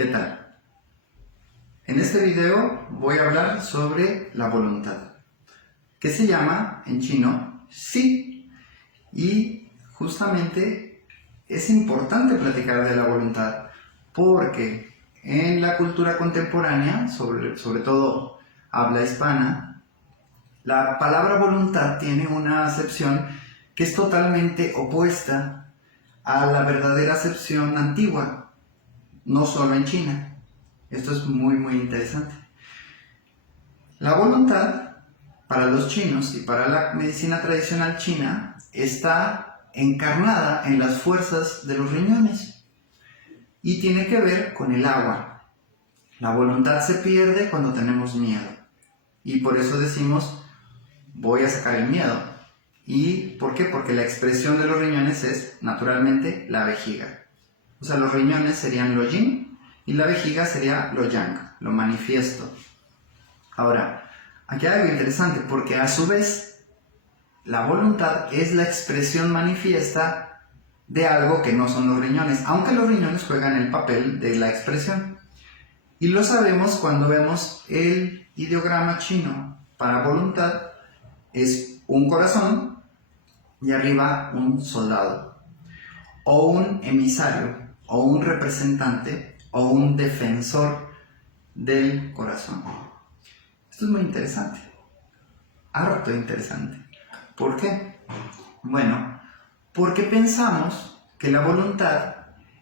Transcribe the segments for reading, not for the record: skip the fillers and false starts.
¿Qué tal? En este video voy a hablar sobre la voluntad, que se llama en chino Xi, y justamente es importante platicar de la voluntad porque en la cultura contemporánea, sobre todo habla hispana, la palabra voluntad tiene una acepción que es totalmente opuesta a la verdadera acepción antigua, no solo en China. Esto es muy interesante. La voluntad, para los chinos y para la medicina tradicional china, está encarnada en las fuerzas de los riñones y tiene que ver con el agua. La voluntad se pierde cuando tenemos miedo y por eso decimos voy a sacar el miedo. ¿Y por qué? Porque la expresión de los riñones es naturalmente la vejiga. O sea, los riñones serían lo yin y la vejiga sería lo yang, lo manifiesto. Ahora, aquí hay algo interesante porque a su vez la voluntad es la expresión manifiesta de algo que no son los riñones, aunque los riñones juegan el papel de la expresión. Y lo sabemos cuando vemos el ideograma chino para voluntad. Es un corazón y arriba un soldado, o un emisario, o un representante, o un defensor del corazón. Esto es muy interesante, harto interesante. ¿Por qué? Bueno, porque pensamos que la voluntad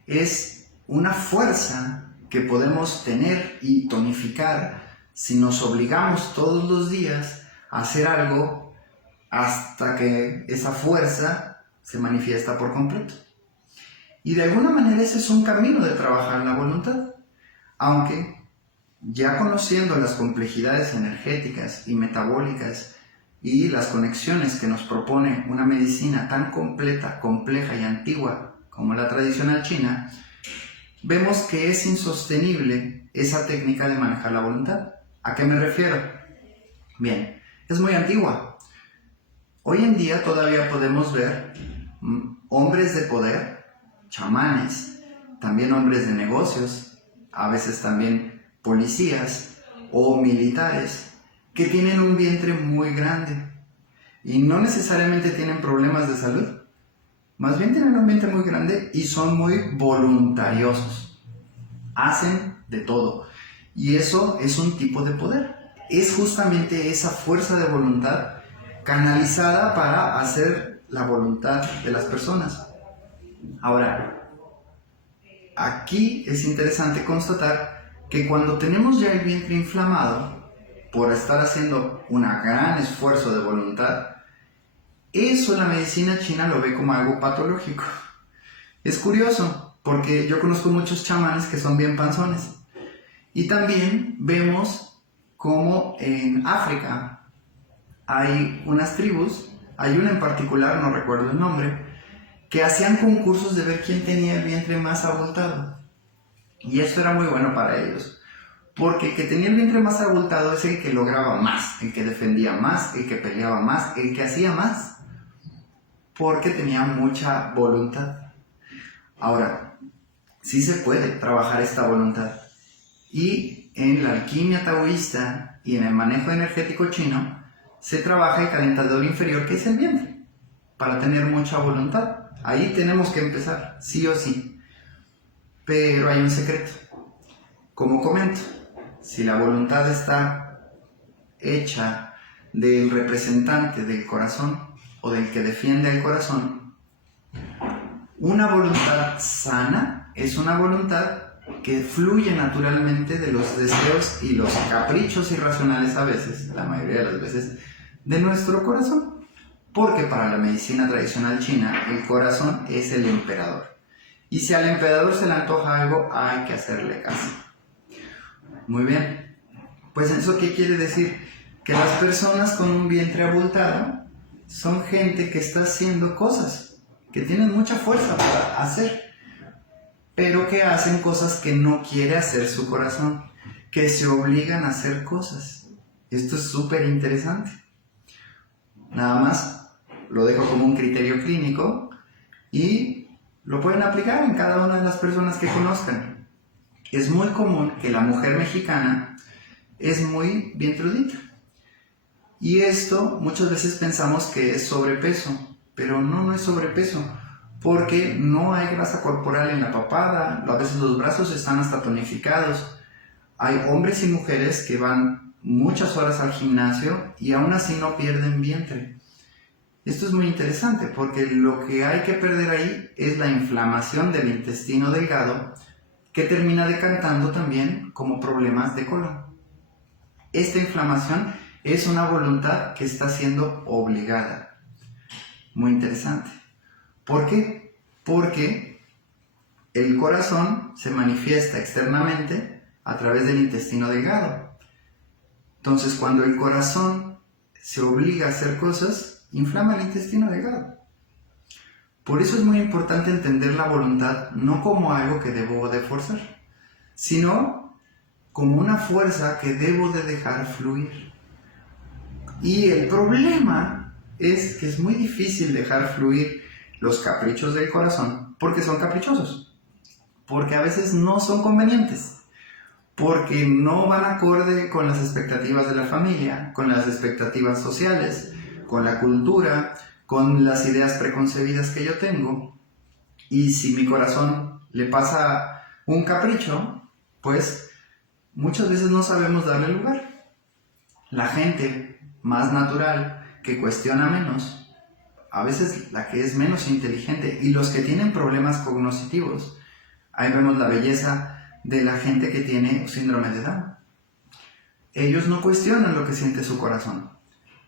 es una fuerza que podemos tener y tonificar si nos obligamos todos los días a hacer algo hasta que esa fuerza se manifiesta por completo. Y de alguna manera ese es un camino de trabajar la voluntad, aunque ya conociendo las complejidades energéticas y metabólicas y las conexiones que nos propone una medicina tan completa, compleja y antigua como la tradicional china, vemos que es insostenible esa técnica de manejar la voluntad. ¿A qué me refiero? Bien, es muy antigua. Hoy en día todavía podemos ver hombres de poder, chamanes, también hombres de negocios, a veces también policías o militares que tienen un vientre muy grande y no necesariamente tienen problemas de salud, más bien tienen un vientre muy grande y son muy voluntariosos, hacen de todo y eso es un tipo de poder, es justamente esa fuerza de voluntad canalizada para hacer la voluntad de las personas. Ahora, aquí es interesante constatar que cuando tenemos ya el vientre inflamado por estar haciendo un gran esfuerzo de voluntad, eso la medicina china lo ve como algo patológico. Es curioso, porque yo conozco muchos chamanes que son bien panzones. Y también vemos como en África hay unas tribus, hay una en particular, no recuerdo el nombre, que hacían concursos de ver quién tenía el vientre más abultado. Y esto era muy bueno para ellos, porque el que tenía el vientre más abultado es el que lograba más, el que defendía más, el que peleaba más, el que hacía más, porque tenía mucha voluntad. Ahora, sí se puede trabajar esta voluntad. Y en la alquimia taoísta y en el manejo energético chino, se trabaja el calentador inferior, que es el vientre, para tener mucha voluntad. Ahí tenemos que empezar, sí o sí. Pero hay un secreto. Como comento, si la voluntad está hecha del representante del corazón o del que defiende el corazón, una voluntad sana es una voluntad que fluye naturalmente de los deseos y los caprichos irracionales a veces, la mayoría de las veces, de nuestro corazón. Porque para la medicina tradicional china, el corazón es el emperador. Y si al emperador se le antoja algo, hay que hacerle caso. Muy bien. Pues ¿eso qué quiere decir? Que las personas con un vientre abultado son gente que está haciendo cosas, que tienen mucha fuerza para hacer, pero que hacen cosas que no quiere hacer su corazón, que se obligan a hacer cosas. Esto es súper interesante. Nada más lo dejo como un criterio clínico y lo pueden aplicar en cada una de las personas que conozcan. es muy común que la mujer mexicana es muy vientrudita. Y esto muchas veces pensamos que es sobrepeso, pero no es sobrepeso, porque no hay grasa corporal en la papada, a veces los brazos están hasta tonificados. Hay hombres y mujeres que van muchas horas al gimnasio y aún así no pierden vientre. Esto es muy interesante porque lo que hay que perder ahí es la inflamación del intestino delgado, que termina decantando también como problemas de colon. Esta inflamación es una voluntad que está siendo obligada. Muy interesante. ¿Por qué? Porque el corazón se manifiesta externamente a través del intestino delgado. Entonces, cuando el corazón se obliga a hacer cosas, inflama el intestino delgado. Por eso es muy importante entender la voluntad no como algo que debo de forzar, sino como una fuerza que debo de dejar fluir. Y el problema es que es muy difícil dejar fluir los caprichos del corazón porque son caprichosos, porque a veces no son convenientes, porque no van acorde con las expectativas de la familia, con las expectativas sociales, con la cultura, con las ideas preconcebidas que yo tengo. Y si mi corazón le pasa un capricho, pues muchas veces no sabemos darle lugar. La gente más natural, que cuestiona menos, a veces la que es menos inteligente, y los que tienen problemas cognitivos, ahí vemos la belleza de la gente que tiene síndrome de Down. Ellos no cuestionan lo que siente su corazón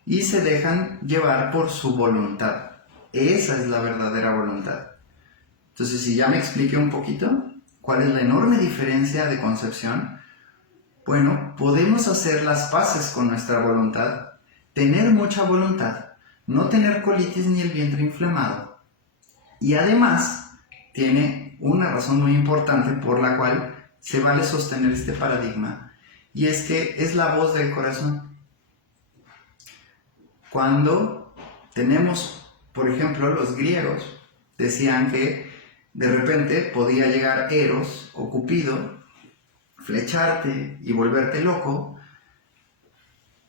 y se dejan llevar por su voluntad. Esa es la verdadera voluntad. Entonces, si ya me expliqué un poquito cuál es la enorme diferencia de concepción, bueno, podemos hacer las paces con nuestra voluntad, tener mucha voluntad, no tener colitis ni el vientre inflamado. Y además, tiene una razón muy importante por la cual se vale sostener este paradigma, y es que es la voz del corazón. Cuando tenemos, por ejemplo, los griegos decían que de repente podía llegar Eros o Cupido, flecharte y volverte loco,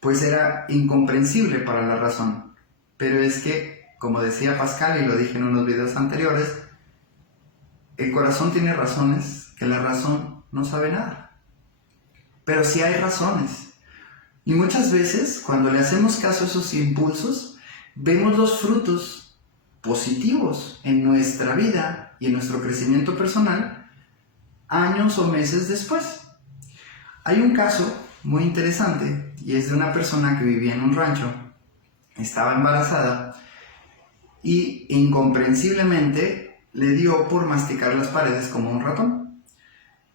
pues era incomprensible para la razón. Pero es que, como decía Pascal y lo dije en unos videos anteriores, el corazón tiene razones que la razón no sabe nada. Pero sí hay razones. Y muchas veces, cuando le hacemos caso a esos impulsos, vemos los frutos positivos en nuestra vida y en nuestro crecimiento personal años o meses después. Hay un caso muy interesante y es de una persona que vivía en un rancho, estaba embarazada y incomprensiblemente le dio por masticar las paredes como un ratón.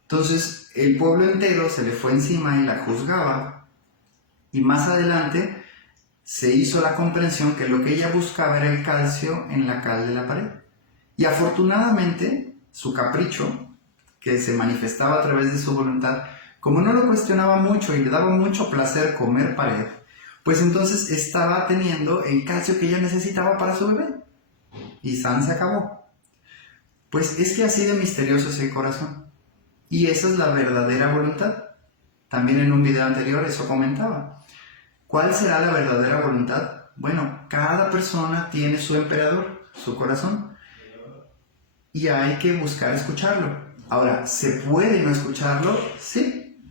Entonces el pueblo entero se le fue encima y la juzgaba. Y más adelante se hizo la comprensión que lo que ella buscaba era el calcio en la cal de la pared. Y afortunadamente, su capricho, que se manifestaba a través de su voluntad, como no lo cuestionaba mucho y le daba mucho placer comer pared, pues entonces estaba teniendo el calcio que ella necesitaba para su bebé. Y san se acabó. Pues es que así de misterioso es el corazón. Y esa es la verdadera voluntad. También en un video anterior eso comentaba. ¿Cuál será la verdadera voluntad? Bueno, cada persona tiene su emperador, su corazón, y hay que buscar escucharlo. Ahora, ¿se puede no escucharlo? Sí.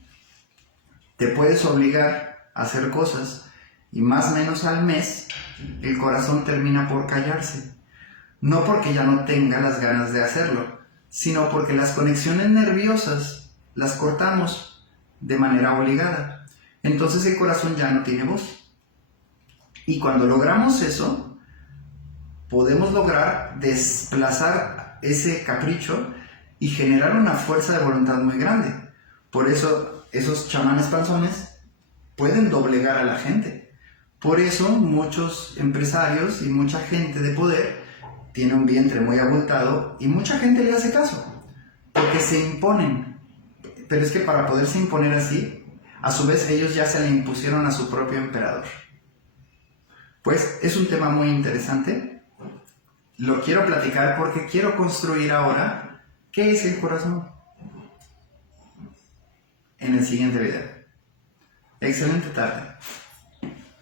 Te puedes obligar a hacer cosas y más o menos al mes el corazón termina por callarse. No porque ya no tenga las ganas de hacerlo, sino porque las conexiones nerviosas las cortamos de manera obligada. Entonces el corazón ya no tiene voz. Y cuando logramos eso, podemos lograr desplazar ese capricho y generar una fuerza de voluntad muy grande. Por eso esos chamanes panzones pueden doblegar a la gente. Por eso muchos empresarios y mucha gente de poder tiene un vientre muy abultado y mucha gente le hace caso, porque se imponen. Pero es que para poderse imponer así, a su vez ellos ya se le impusieron a su propio emperador. Pues es un tema muy interesante. Lo quiero platicar porque quiero construir ahora qué es el corazón. en el siguiente video. Excelente tarde.